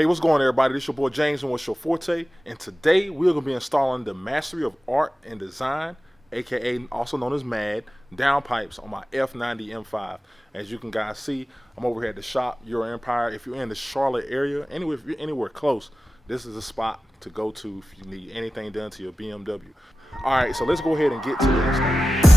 Hey, what's going on, everybody? This is your boy James and what's your Forte, and today we're going to be installing the Mastery of Art and Design, aka also known as MAD, downpipes on my F90 M5. As you can guys see, I'm over here at the shop, Euro Empire. If you're in the Charlotte area, anywhere, if you're anywhere close, this is a spot to go to if you need anything done to your BMW. All right, so let's go ahead and get to the install.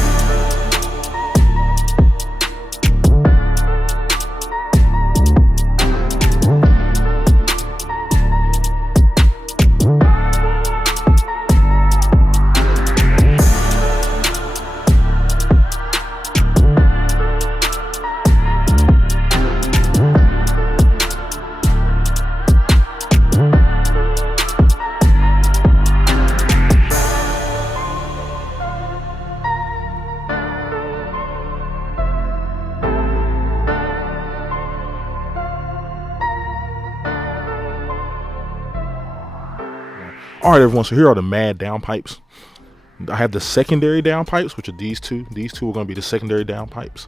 All right, everyone, so here are the MAD downpipes. I have the secondary downpipes, which are these two. These two are going to be the secondary downpipes.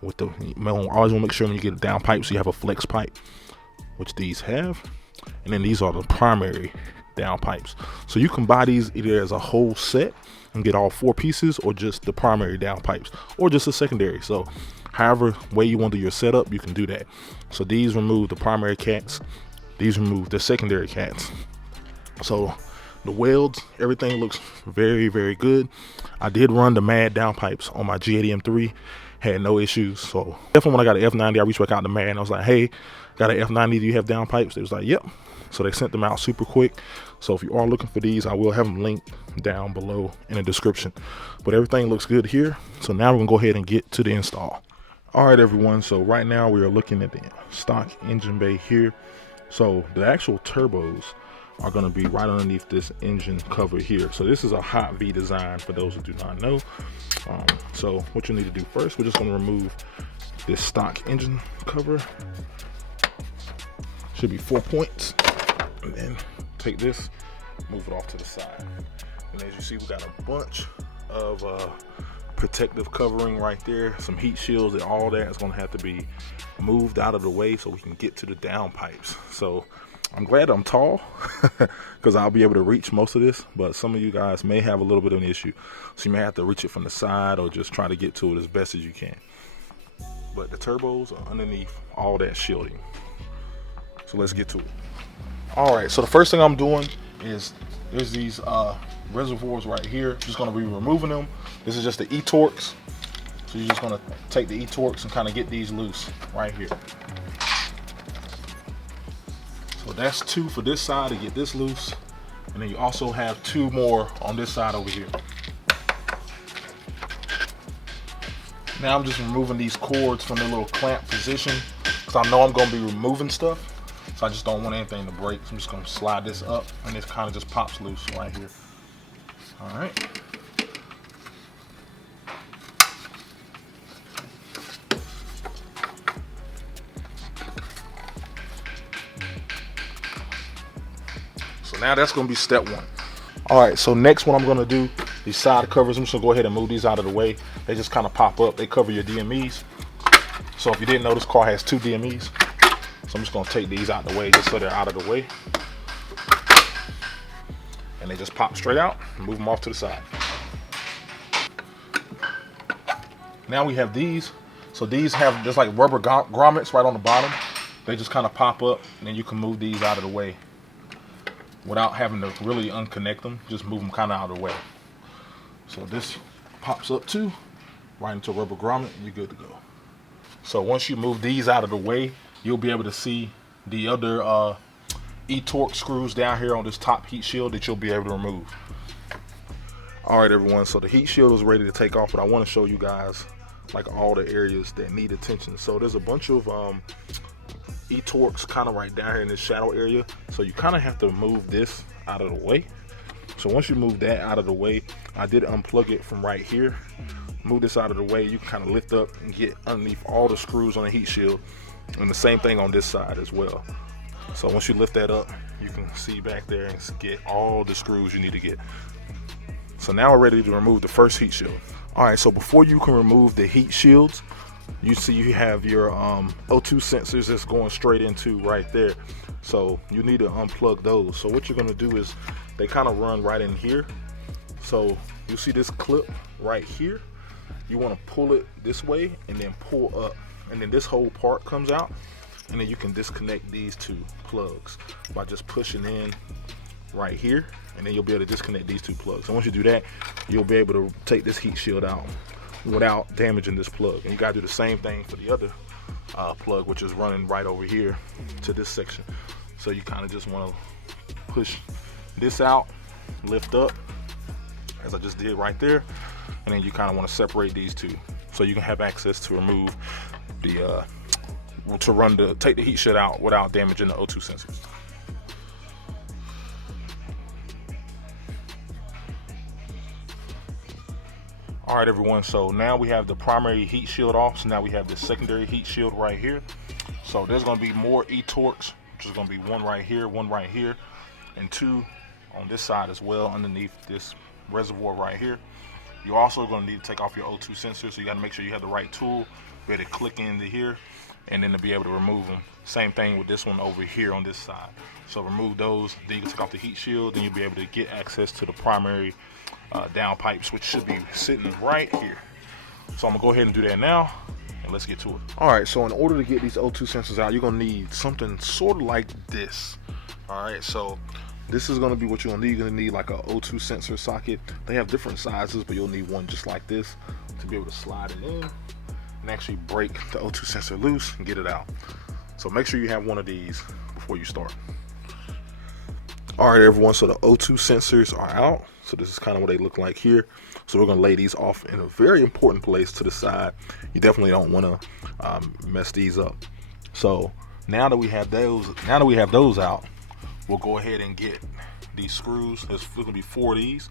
With the, I always want to make sure when you get a downpipe, so you have a flex pipe, which these have. And then these are the primary downpipes. So you can buy these either as a whole set and get all 4 pieces, or just the primary downpipes, or just a secondary. So however way you want to do your setup, you can do that. So these remove the primary cats. These remove the secondary cats. So the welds, everything looks very, very good. I did run the MAD downpipes on my G80 M3, had no issues. So definitely when I got an F90, I reached back out to MAD and I was like, hey, got an F90, do you have downpipes? They was like, yep. So they sent them out super quick. So if you are looking for these, I will have them linked down below in the description. But everything looks good here. So now we're gonna go ahead and get to the install. All right, everyone, so right now we are looking at the stock engine bay here. So the actual turbos are going to be right underneath this engine cover here. So this is a hot V design for those who do not know. So what you need to do first, we're just going to remove this stock engine cover. Should be 4 points, and then take this, move it off to the side. And as you see, we got a bunch of protective covering right there, some heat shields, and all that is going to have to be moved out of the way so we can get to the downpipes. So I'm glad I'm tall because I'll be able to reach most of this, but some of you guys may have a little bit of an issue. So you may have to reach it from the side or just try to get to it as best as you can. But the turbos are underneath all that shielding. So let's get to it. All right, so the first thing I'm doing is there's these reservoirs right here. Just gonna be removing them. This is just the E-Torques. So you're just gonna take the E-Torques and kind of get these loose right here. So that's 2 for this side to get this loose. And then you also have 2 more on this side over here. Now I'm just removing these cords from their little clamp position because I know I'm going to be removing stuff. So I just don't want anything to break. So I'm just going to slide this up and it kind of just pops loose right here. All right. So now that's going to be step 1. All right, so next what I'm going to do, these side covers, I'm just going to go ahead and move these out of the way. They just kind of pop up. They cover your DMEs. So if you didn't know, this car has 2 DMEs. So I'm just going to take these out of the way just so they're out of the way. And they just pop straight out and move them off to the side. Now we have these. So these have just like rubber grommets right on the bottom. They just kind of pop up and then you can move these out of the way without having to really unconnect them. Just move them kind of out of the way. So this pops up too, right into a rubber grommet, and you're good to go. So once you move these out of the way, you'll be able to see the other E-Torque screws down here on this top heat shield that you'll be able to remove. All right, everyone, so the heat shield is ready to take off, but I want to show you guys like all the areas that need attention. So there's a bunch of E-Torques kind of right down here in this shadow area. So you kind of have to move this out of the way. So once you move that out of the way, I did unplug it from right here. Move this out of the way, you can kind of lift up and get underneath all the screws on the heat shield. And the same thing on this side as well. So once you lift that up, you can see back there and get all the screws you need to get. So now we're ready to remove the first heat shield. All right, so before you can remove the heat shields, you see you have your O2 sensors that's going straight into right there. So you need to unplug those. So what you're gonna do is they kind of run right in here. So you see this clip right here. You want to pull it this way and then pull up, and then this whole part comes out, and then you can disconnect these two plugs by just pushing in right here, and then you'll be able to disconnect these two plugs. And once you do that, you'll be able to take this heat shield out without damaging this plug. And you gotta do the same thing for the other plug, which is running right over here to this section. So you kind of just want to push this out, lift up, as I just did right there, and then you kind of want to separate these two so you can have access to remove the take the heat shield out without damaging the O2 sensors. All right, everyone, so now we have the primary heat shield off, so now we have the secondary heat shield right here. So there's going to be more e-torques, which is going to be one right here, and two on this side as well underneath this reservoir right here. You're also going to need to take off your O2 sensor, so you got to make sure you have the right tool, be able to click into here, and then to be able to remove them. Same thing with this one over here on this side. So remove those, then you can take off the heat shield, then you'll be able to get access to the primary downpipes, which should be sitting right here. So I'm gonna go ahead and do that now, and let's get to it. All right, so in order to get these O2 sensors out, you're gonna need something sort of like this. All right, so this is gonna be what you're gonna need. You're gonna need like a O2 sensor socket. They have different sizes, but you'll need one just like this to be able to slide it in and actually break the O2 sensor loose and get it out. So make sure you have one of these before you start. All right, everyone, so the O2 sensors are out. So this is kind of what they look like here. So we're gonna lay these off in a very important place to the side. You definitely don't wanna mess these up. So now that we have those out, we'll go ahead and get these screws. There's gonna be 4 of these.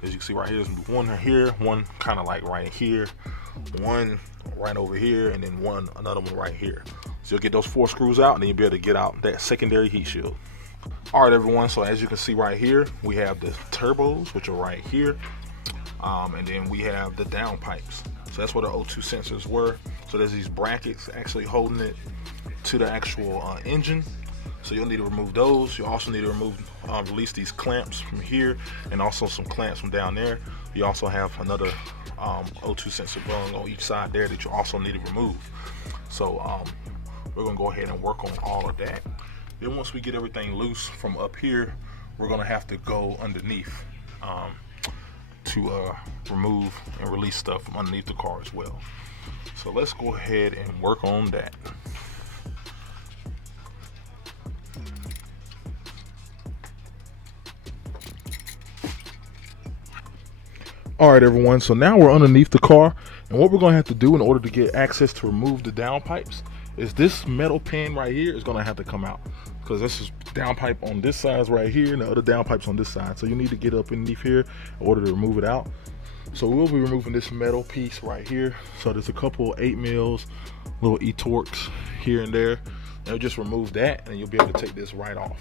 As you can see right here, there's gonna be one here, one kind of like right here, one right over here, and then another one right here. So you'll get those 4 screws out, and then you'll be able to get out that secondary heat shield. All right, everyone, so as you can see right here, we have the turbos, which are right here, and then we have the downpipes. So that's where the O2 sensors were. So there's these brackets actually holding it to the actual engine. So you'll need to remove those. You also need to release these clamps from here, and also some clamps from down there. You also have another O2 sensor going on each side there that you also need to remove. So we're gonna go ahead and work on all of that. Then once we get everything loose from up here, we're gonna have to go underneath to remove and release stuff from underneath the car as well. So let's go ahead and work on that. All right, everyone, so now we're underneath the car, and what we're gonna have to do in order to get access to remove the downpipes is this metal pin right here is gonna have to come out, because this is downpipe on this side right here and the other downpipes on this side. So you need to get up underneath here in order to remove it out. So we'll be removing this metal piece right here. So there's a couple 8 mils, little e-torques here and there. And we'll just remove that, and you'll be able to take this right off.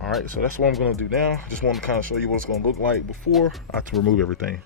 All right, so that's what I'm gonna do now. Just want to kind of show you what it's gonna look like before I have to remove everything.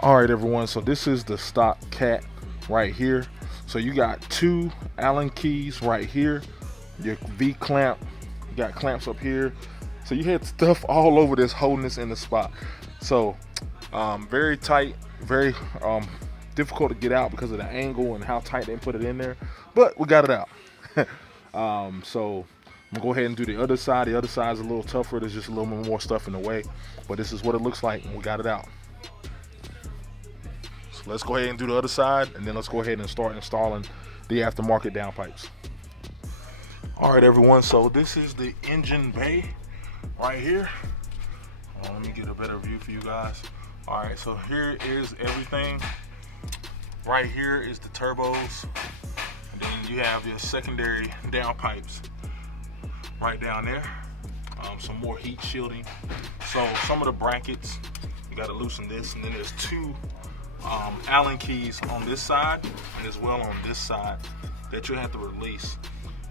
All right, everyone, so this is the stock cat right here. So you got 2 Allen keys right here, your V clamp, you got clamps up here. So you had stuff all over this holding this in the spot. So very tight, very difficult to get out because of the angle and how tight they put it in there, but we got it out. So I'm gonna go ahead and do the other side. The other side is a little tougher. There's just a little bit more stuff in the way, but this is what it looks like when we got it out. So let's go ahead and do the other side, and then let's go ahead and start installing the aftermarket downpipes. All right, everyone, so this is the engine bay right here. Let me get a better view for you guys. All right, so here is everything. Right here is the turbos, and then you have your secondary downpipes right down there. Some more heat shielding. So some of the brackets, you got to loosen this, and then there's two Allen keys on this side and as well on this side that you'll have to release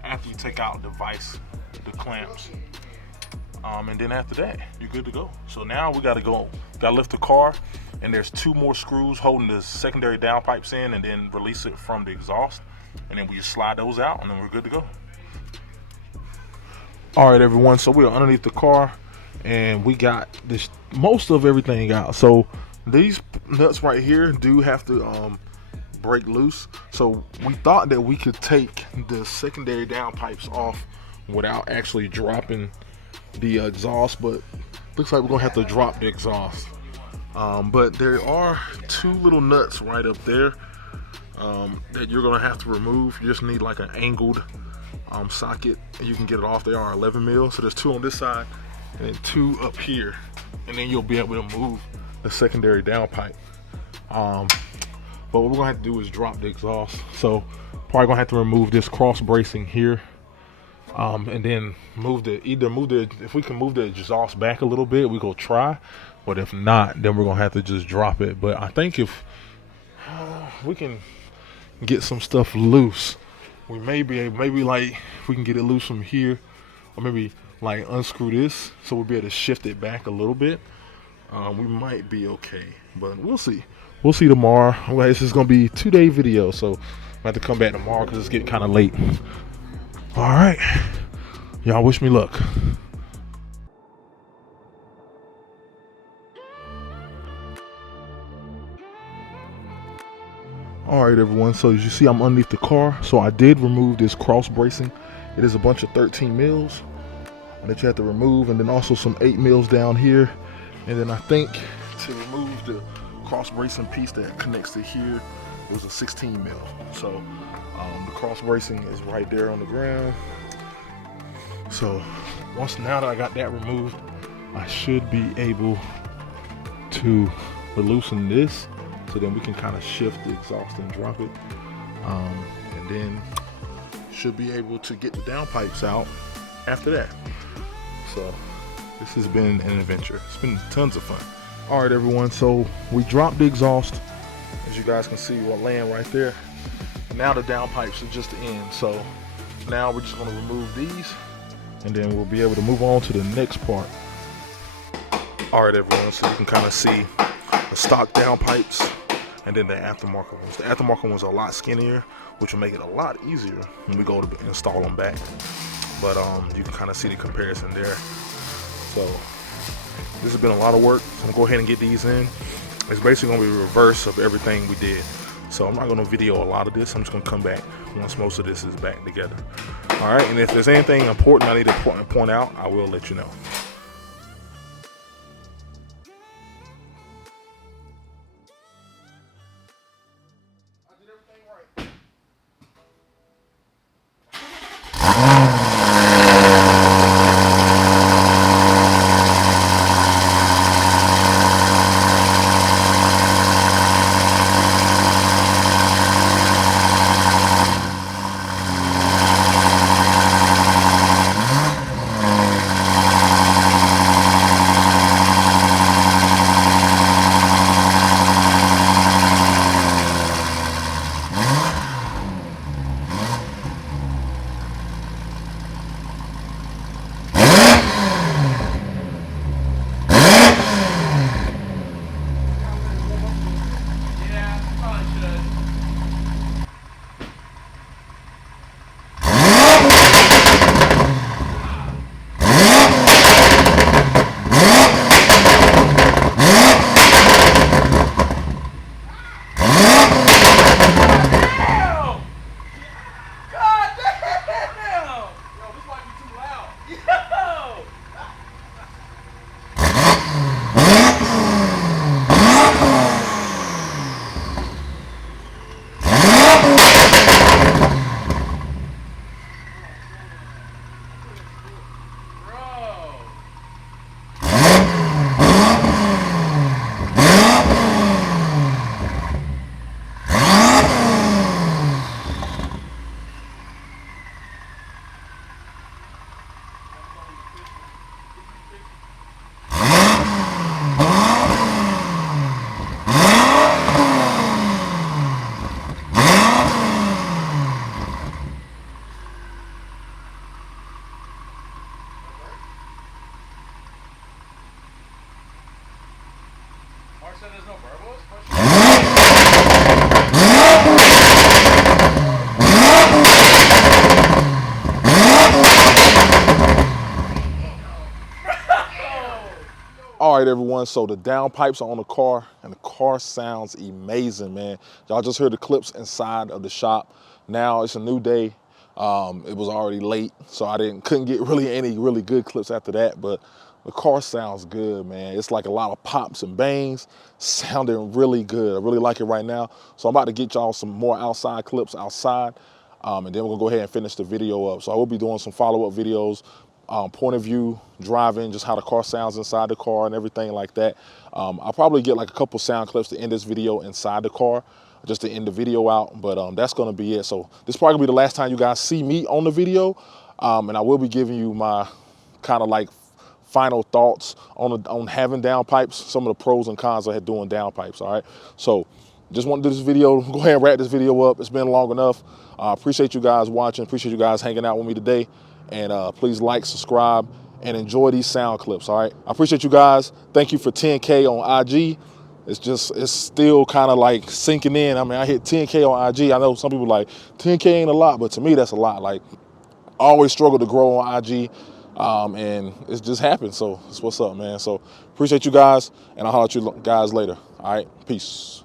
after you take out the vise, the clamps. And then after that, you're good to go. So now we gotta lift the car, and there's two more screws holding the secondary downpipes in, and then release it from the exhaust. And then we just slide those out, and then we're good to go. All right, everyone, so we're underneath the car, and we got this most of everything out. So these nuts right here do have to break loose. So we thought that we could take the secondary downpipes off without actually dropping the exhaust, but looks like we're gonna have to drop the exhaust. But there are two little nuts right up there that you're gonna have to remove. You just need like an angled socket, and you can get it off. They are 11 mil, so there's two on this side and then two up here, and then you'll be able to move the secondary downpipe. But what we're gonna have to do is drop the exhaust. So probably gonna have to remove this cross bracing here, and then if we can move the exhaust back a little bit, we go try. But if not, then we're gonna have to just drop it. But I think if we can get some stuff loose, we may be able, maybe like if we can get it loose from here, or maybe like unscrew this so we'll be able to shift it back a little bit. We might be okay, but we'll see. We'll see tomorrow. Well, this is gonna be a 2-day video, so I have to come back tomorrow because it's getting kind of late. All right, y'all wish me luck. All right, everyone, so as you see, I'm underneath the car. So I did remove this cross bracing. It is a bunch of 13 mils that you have to remove, and then also some 8 mils down here. And then I think to remove the cross bracing piece that connects to here, it was a 16 mil. So the cross bracing is right there on the ground. So now that I got that removed, I should be able to loosen this, so then we can kind of shift the exhaust and drop it, and then should be able to get the downpipes out after that. So this has been an adventure. It's been tons of fun. All right, everyone, so we dropped the exhaust. As you guys can see, we're laying right there. Now the downpipes are just the end. So now we're just going to remove these, and then we'll be able to move on to the next part. All right, everyone, so you can kind of see the stock downpipes and then the aftermarket ones. The aftermarket ones are a lot skinnier, which will make it a lot easier when we go to install them back. But you can kind of see the comparison there. So this has been a lot of work. So I'm gonna go ahead and get these in. It's basically gonna be a reverse of everything we did. So I'm not gonna video a lot of this. I'm just gonna come back once most of this is back together. All right, and if there's anything important I need to point out, I will let you know. All right, everyone, so the downpipes are on the car, and the car sounds amazing, man. Y'all just heard the clips inside of the shop. Now it's a new day. It was already late, so I couldn't get any really good clips after that, but the car sounds good, man. It's like a lot of pops and bangs, sounding really good. I really like it right now. So I'm about to get y'all some more outside clips outside, and then we're gonna go ahead and finish the video up. So I will be doing some follow-up videos, point of view, driving, just how the car sounds inside the car and everything like that. I'll probably get like a couple sound clips to end this video inside the car, just to end the video out, but that's gonna be it. So this is probably gonna be the last time you guys see me on the video, and I will be giving you my kind of like final thoughts on having downpipes, some of the pros and cons of doing downpipes. All right, so just want to do this video, go ahead and wrap this video up. It's been long enough. Appreciate you guys watching, appreciate you guys hanging out with me today, and please like, subscribe, and enjoy these sound clips. All right, I appreciate you guys. Thank you for 10K on IG. It's still kind of like sinking in. I mean, I hit 10K on IG. I know some people like 10K ain't a lot, but to me that's a lot. Like, I always struggle to grow on IG, and it just happened. So that's what's up, man. So appreciate you guys, and I'll holler at you guys later. All right, peace.